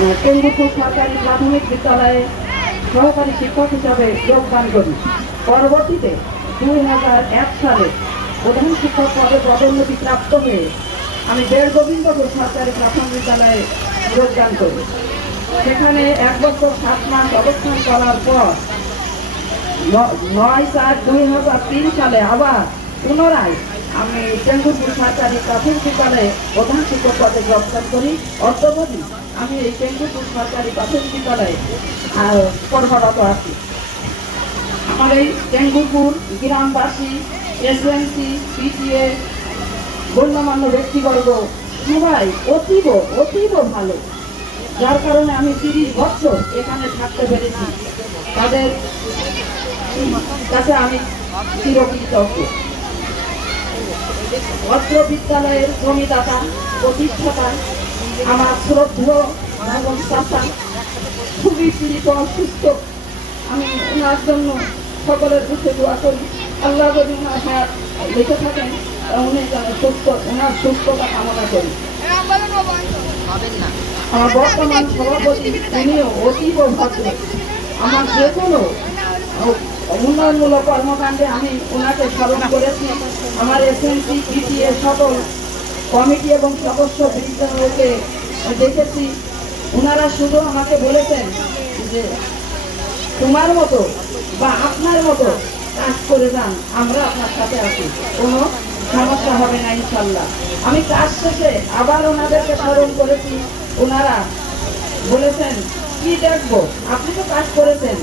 টেঙ্গুপুর সরকারি প্রাথমিক বিদ্যালয়ে সহকারী শিক্ষক হিসাবে যোগদান করি। পরবর্তীতে 2001 সালে প্রধান শিক্ষক পদে পদোন্নতি প্রাপ্ত হয়ে আমি বেড়গোবিন্দপুর সরকারি প্রাথমিক বিদ্যালয়ে যোগদান করি। সেখানে 1 বছর 7 মাস অবস্থান করার পর 9/4/2003 সালে আবার পুনরায় আমি টেঙ্গুপুর সরকারি প্রাথমিক বিদ্যালয়ে প্রধান শিক্ষক পদে যোগদান করি। অদ্যাবধি আমি এই টেঙ্গুপুর সরকারি প্রাথমিক বিদ্যালয়ে কর্মরত আছি। আমার এই টেঙ্গুপুর গ্রামবাসী, এসএমসি, পিটিএ, গণ্যমান্য ব্যক্তিবর্গ সবাই অতীব ভালো, যার কারণে আমি 30 বছর এখানে থাকতে পেরেছি। তাদের কাছে আমি চিরকৃতজ্ঞ। অত্র বিদ্যালয়ের প্রণীদাতা, প্রতিষ্ঠাতা আমার শ্রদ্ধেয় চাচা, খুবই পীড়িত, অসুস্থ। আমি ওনার জন্য সকলের কাছে দোয়া করি, আল্লাহ যদি ওনার হাত লিখে থাকেন উনি যেন ওনার সুস্থতা কামনা করি। আমার বর্তমান সভাপতি তিনিও অতীব ভদ্র। আমার যে কোনো উন্নয়নমূলক কর্মকাণ্ডে আমি ওনাকে স্মরণ করেছি। আমার এসএমসি, পিটিএ সকল কমিটি এবং সদস্য বৃন্দকে দেখেছি। ওনারা শুধু আমাকে বলেছেন যে তোমার মতো বা আপনার মতো কাজ করে যান, আমরা আপনার সাথে আছি, কোনো সমস্যা হবে না ইনশাল্লাহ। আমি কাজ শেষে আবার ওনাদেরকে স্মরণ করেছি। ওনারা বলেছেন কি দেখবো, আপনি তো কাজ করেছেন।